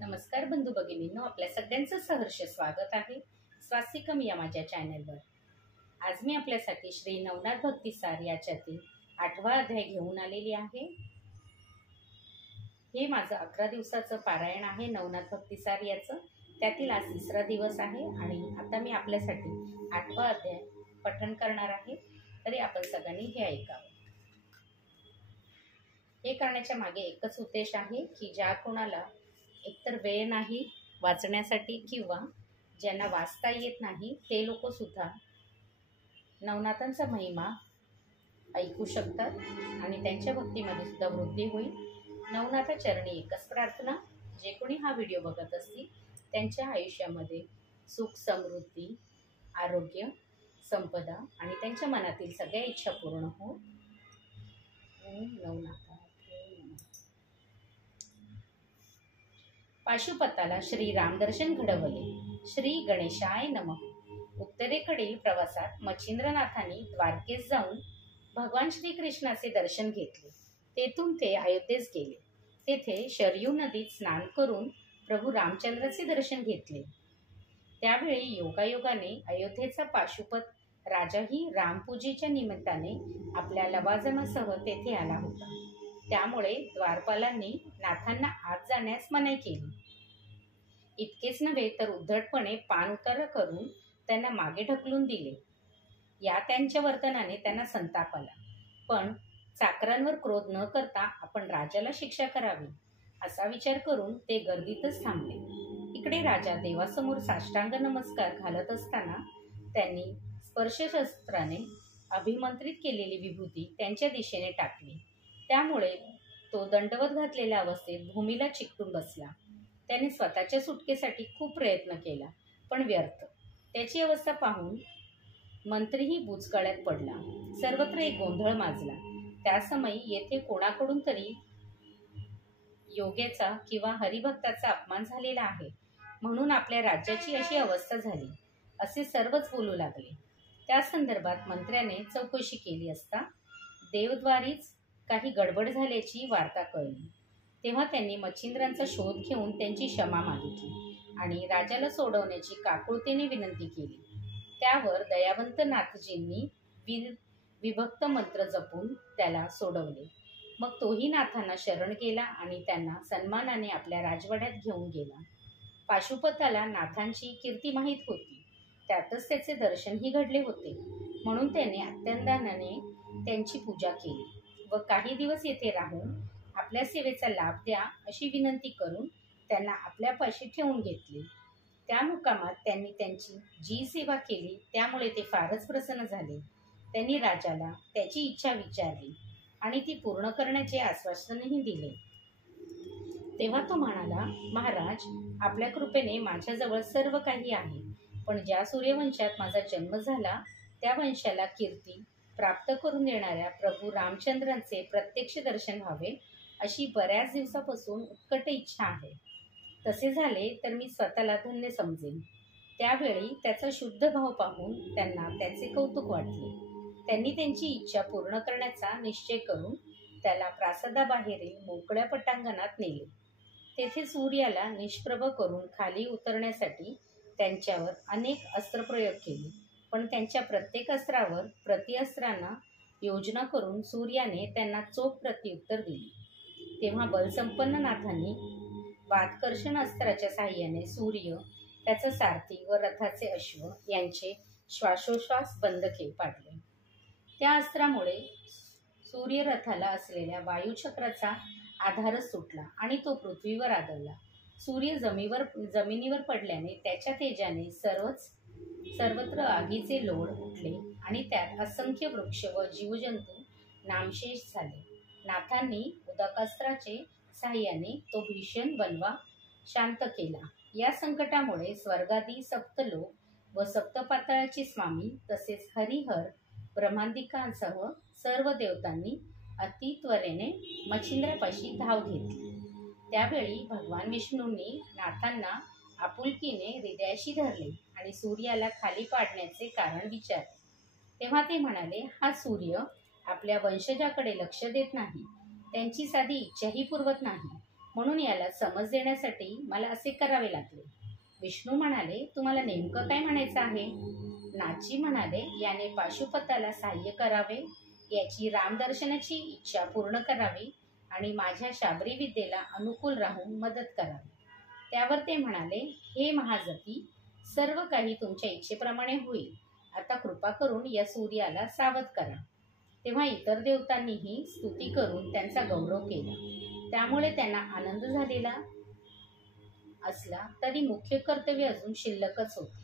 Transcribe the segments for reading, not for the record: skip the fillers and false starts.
नमस्कार बंधू भगिनींनो, आपल्या सगळ्यांचं सहर्ष स्वागत आहे स्वास्तिकम या माझ्या चॅनलवर। आज मी आपल्यासाठी श्री नवनाथ भक्तिसार याच्यातील 8वा अध्याय घेऊन आलेली आहे। हे माझं 11 दिवसाचं पारायण आहे नवनाथ भक्तिसार याचं। त्यातील आज 3रा दिवस आहे आणि आता मी आपल्यासाठी 8वा अध्याय पठण करणार आहे। तरी आपण सगळ्यांनी हे ऐकावं। हे करण्याच्या मागे एकच उद्देश आहे की ज्या कोणाला एकतर वेळ नाही वाचण्यासाठी किंवा ज्यांना वाचता येत नाही ते लोक सुद्धा नवनाथांचा महिमा ऐकू शकतात आणि त्यांच्या भक्तीमध्ये सुद्धा वृद्धी होईल। नवनाथ चरणी एकच प्रार्थना, जे कोणी हा व्हिडिओ बघत असतील त्यांच्या आयुष्यामध्ये सुख समृद्धी आरोग्य संपदा आणि त्यांच्या मनातील सगळ्या इच्छा पूर्ण हो। ओम नवनाथ। पाशुपताला श्री रामदर्शन घडवले। श्री गणेशाय नमः। उत्तरेकडील प्रवासात मच्छिंद्रनाथांनी द्वारकेस जाऊन भगवान श्रीकृष्णाचे दर्शन घेतले। तेथून ते अयोध्येस गेले। तेथे शरयू नदीत स्नान करून प्रभू रामचंद्राचे दर्शन घेतले। त्यावेळी योगायोगाने अयोध्येचा पाशुपत राजाही रामपूजेच्या निमित्ताने आपल्या लवाजमासह तेथे आला होता। त्यामुळे द्वारपालांनी नाथांना आत जाण्यास मनाई केली। इतकेच नव्हे तर उद्धटपणे पान उतारा करून त्यांना मागे ढकलून दिले। या त्यांच्या वर्तनाने त्यांना संताप आला, पण चाकरांवर क्रोध न करता आपण राजाला शिक्षा करावी असा विचार करून ते गर्दीतच थांबले। इकडे राजा देवासमोर साष्टांग नमस्कार घालत असताना त्यांनी स्पर्शशस्त्राने अभिमंत्रित केलेली विभूती त्यांच्या दिशेने टाकली। त्यामुळे तो दंडवत घातलेल्या अवस्थेत भूमीला चिकटून बसला। त्याने स्वतःच्या सुटकेसाठी खूप प्रयत्न केला, पण व्यर्थ। त्याची अवस्था पाहून मंत्रीही बुचकळ्यात पडला। सर्वत्र एक गोंधळ माजला। त्यासमयी येथे कोणाकडून तरी योग्याचा किंवा हरिभक्ताचा अपमान झालेला आहे म्हणून आपल्या राज्याची अशी अवस्था झाली असे सर्वच बोलू लागले। त्या संदर्भात मंत्र्याने चौकशी केली असता देवद्वारीच काही गडबड झाल्याची वार्ता कळली। तेव्हा त्यांनी मच्छिंद्रांचा शोध घेऊन त्यांची क्षमा मागितली आणि राजाला सोडवण्याची काकुळतेने विनंती केली। त्यावर दयावंत नाथजींनी विभक्त मंत्र जपून त्याला सोडवले। मग तोही नाथांना शरण गेला आणि त्यांना सन्मानाने आपल्या राजवाड्यात घेऊन गेला। पाशुपताला नाथांची कीर्ती माहीत होती, त्यातच त्याचे दर्शनही घडले होते, म्हणून त्याने अत्यानंदाने त्यांची पूजा केली व काही दिवस येथे राहून आपल्या सेवेचा लाभ द्या अशी विनंती करून त्यांना आपल्यापाशी ठेवून घेतले। त्या मुकामात त्यांनी त्यांची जी सेवा केली त्यामुळे ते फारच प्रसन्न झाले। त्यांनी राजाला त्याची इच्छा विचारली आणि ती पूर्ण करण्याचे आश्वासनही दिले। तेव्हा तो म्हणाला, महाराज, आपल्या कृपेने माझ्याजवळ सर्व काही आहे, पण ज्या सूर्यवंशात माझा जन्म झाला त्या वंशाला कीर्ती प्राप्त करून देणाऱ्या प्रभू रामचंद्रांचे प्रत्यक्ष दर्शन व्हावे अशी बऱ्याच दिवसापासून उत्कट इच्छा आहे। तसे झाले तर मी स्वतःला धन्य समजेन। त्यावेळी त्याचा शुद्ध भाव पाहून त्यांना त्याचे कौतुक वाटले। त्यांनी त्यांची इच्छा पूर्ण करण्याचा निश्चय करून त्याला प्रासादाबाहेरील मोकळ्या पटांगणात नेले। तेथे सूर्याला निष्प्रभ करून खाली उतरण्यासाठी त्यांच्यावर अनेक अस्त्रप्रयोग केले, पण त्यांच्या प्रत्येक अस्त्रावर प्रतिअस्त्रांना योजना करून सूर्याने त्यांना चोख प्रत्युत्तर दिली। तेव्हा बलसंपन्न नाथांनी वातकर्षण अस्त्राच्या साहाय्याने सूर्य, त्याचा सारथी व रथाचे अश्व यांचे श्वासोश्वास बंद पाडले। त्या अस्त्रामुळे सूर्यरथाला असलेल्या वायुचक्राचा आधारच सुटला आणि तो पृथ्वीवर आदळला। सूर्य जमिनीवर पडल्याने त्याच्या तेजाने सर्वत्र आगीचे लोळ उठले आणि त्यात असंख्य वृक्ष व जीवजंतू नामशेष झाले। नाथांनी उदकास्त्राचे साहाय्याने तो भीषण बलवा शांत केला। या संकटामुळे स्वर्गादी सप्तलोक व सप्तपाताळाचे स्वामी तसेच हरिहर ब्रह्मादिकांसह सर्व देवतांनी अतित्वरेने मच्छिंद्रापाशी धाव घेतली। त्यावेळी भगवान विष्णूंनी नाथांना आपुलकीने हृदयाशी धरले आणि सूर्याला खाली पाडण्याचे कारण विचारले। तेव्हा ते म्हणाले, हा सूर्य आपल्या वंशजाकडे लक्ष देत नाही, त्यांची साधी इच्छाही पुरवत नाही, म्हणून याला समज देण्यासाठी मला असे करावे लागले. विष्णू म्हणाले, तुम्हाला नेमकं काय म्हणायचं आहे? नाथजी म्हणाले, याने पाशुपताला सहाय्य करावे, याची रामदर्शनाची इच्छा पूर्ण करावी आणि माझ्या शाबरी विद्येला अनुकूल राहून मदत करावी. त्यावर ते म्हणाले, हे महाजती, सर्व काही तुमच्या इच्छेप्रमाणे होईल. आता कृपा करून या सूर्याला सावध करा. तेव्हा इतर देवतांनीही स्तुती करून त्यांचा गौरव केला. त्यामुळे त्यांना आनंद झालेला असला तरी मुख्य कर्तव्य अजून शिल्लकच होते.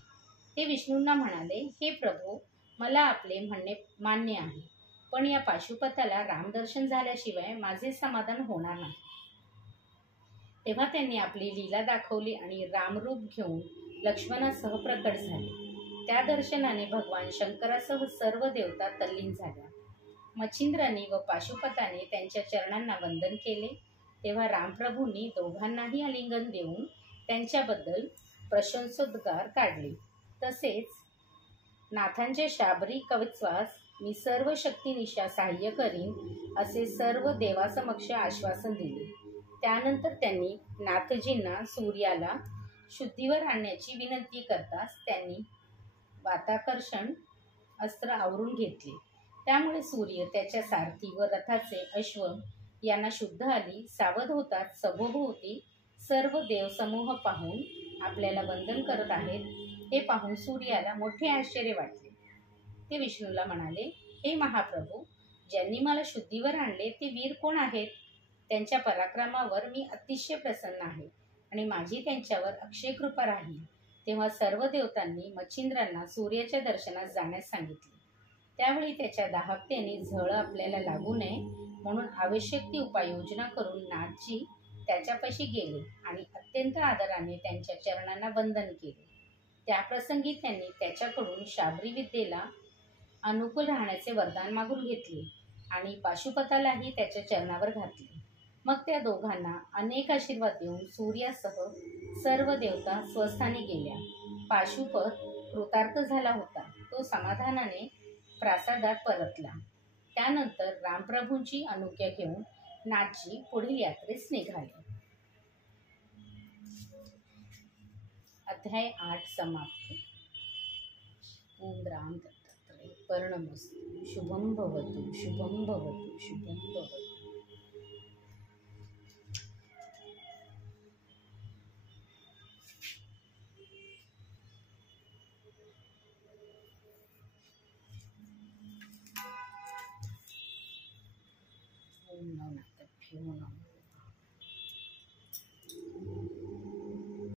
ते विष्णूंना म्हणाले, हे प्रभू, मला आपले म्हणणे मान्य आहे, पण या पाशुपताला रामदर्शन झाल्याशिवाय माझे समाधान होणार नाही. तेव्हा त्यांनी आपली लीला दाखवली आणि रामरूप घेऊन लक्ष्मणासह प्रकट झाले. त्या दर्शनाने भगवान शंकरासह सर्व देवता तल्लीन झाल्या. मच्छिंद्रांनी व पाशुपताने त्यांच्या चरणांना वंदन केले. तेव्हा रामप्रभूंनी दोघांनाही आलिंगन देऊन त्यांच्याबद्दल प्रशंसोद्गार काढले. तसेच नाथांच्या शाबरी कवचवास मी सर्व शक्तिनिशा सहाय्य करीन असे सर्व देवासमक्ष आश्वासन दिले. त्यानंतर त्यांनी नाथजींना सूर्याला शुद्धीवर आणण्याची विनंती करताच त्यांनी वाताकर्षण अस्त्र आवरून घेतले. त्यामुळे सूर्य, त्याच्या सारथी व रथाचे अश्व यांना शुद्ध आली. सावध होताच सभोवती सर्व देवसमूह पाहून आपल्याला वंदन करत आहेत. हे पाहून सूर्याला मोठे आश्चर्य वाटले. ते विष्णूला म्हणाले, हे महाप्रभू, ज्यांनी मला शुद्धीवर आणले ते वीर कोण आहेत? त्यांच्या पराक्रमावर मी अतिशय प्रसन्न आहे आणि माझी त्यांच्यावर अक्षय कृपा राहील. तेव्हा सर्व देवतांनी मच्छिंद्रांना सूर्याच्या दर्शनास जाण्यास सांगितले. त्यावेळी त्याच्या दाहकतेने झळ आपल्याला लागू नये म्हणून आवश्यक ती उपाययोजना करून नाथजी त्याच्यापाशी गेले आणि अत्यंत आदराने त्यांच्या चरणांना वंदन केले. त्याप्रसंगी त्यांनी त्याच्याकडून शाबरी विद्येला अनुकूल राहण्याचे वरदान मागून घेतले आणि पाशुपतालाही त्याच्या चरणावर घातले. मग त्या दोघांना अनेक आशीर्वाद देऊन सूर्यासह सर्व देवता स्वस्थानी गेल्या. पाशुपत कृतार्थ झाला होता. तो समाधानाने प्रासादात परतला. त्यानंतर रामप्रभूंची अनुज्ञा घेऊन नाथजी पुढील यात्रेस निघाले. अध्याय 8 समाप्त. ओम राम दत्तात्रय पर्णमस्तु. शुभम भवतु, शुभम भवतु, शुभम भवतु. ओम नमः नारायणाय.